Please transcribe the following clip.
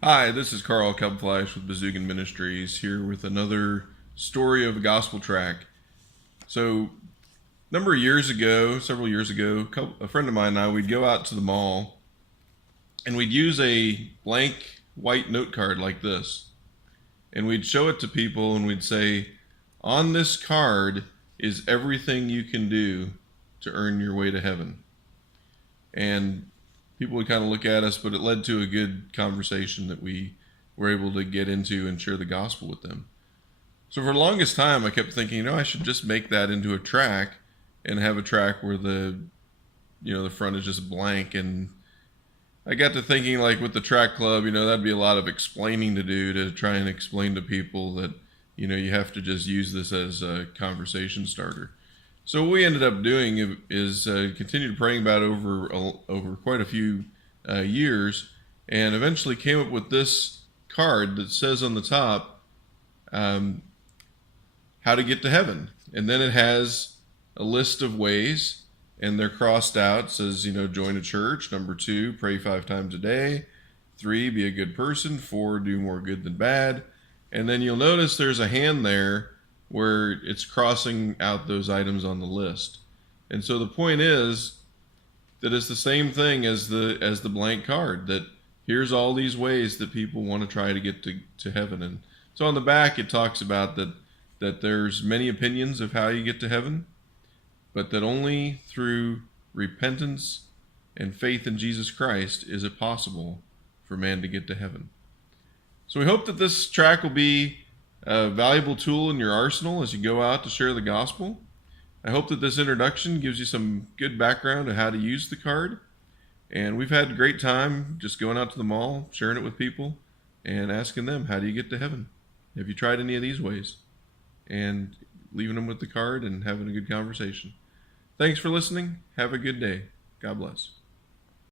Hi, this is Carl Kubfleisch with Bazoogan Ministries here with another story of a gospel tract. So, a number of years ago, several years ago, a friend of mine and I, we'd go out to the mall and we'd use a blank white note card like this. And we'd show it to people and we'd say, on this card is everything you can do to earn your way to heaven. And people would kind of look at us, but it led to a good conversation that we were able to get into and share the gospel with them. So for the longest time, I kept thinking, I should just make that into a track and have a track where the front is just blank. And I got to thinking, like with the track club, that'd be a lot of explaining to do to try and explain to people that, you have to just use this as a conversation starter. So what we ended up doing is continued praying about it over quite a few years, and eventually came up with this card that says on the top, how to get to heaven. And then it has a list of ways, and they're crossed out. It says, join a church. Number 2, pray 5 times a day. 3, be a good person. 4, do more good than bad. And then you'll notice there's a hand there where it's crossing out those items on the list. And so the point is that it's the same thing as the blank card, that here's all these ways that people want to try to get to heaven. And so on the back it talks about that there's many opinions of how you get to heaven, but that only through repentance and faith in Jesus Christ is it possible for man to get to heaven. So we hope that this track will be a valuable tool in your arsenal as you go out to share the gospel. I hope that this introduction gives you some good background on how to use the card. And we've had a great time just going out to the mall, sharing it with people, and asking them, how do you get to heaven? Have you tried any of these ways? And leaving them with the card and having a good conversation. Thanks for listening. Have a good day. God bless.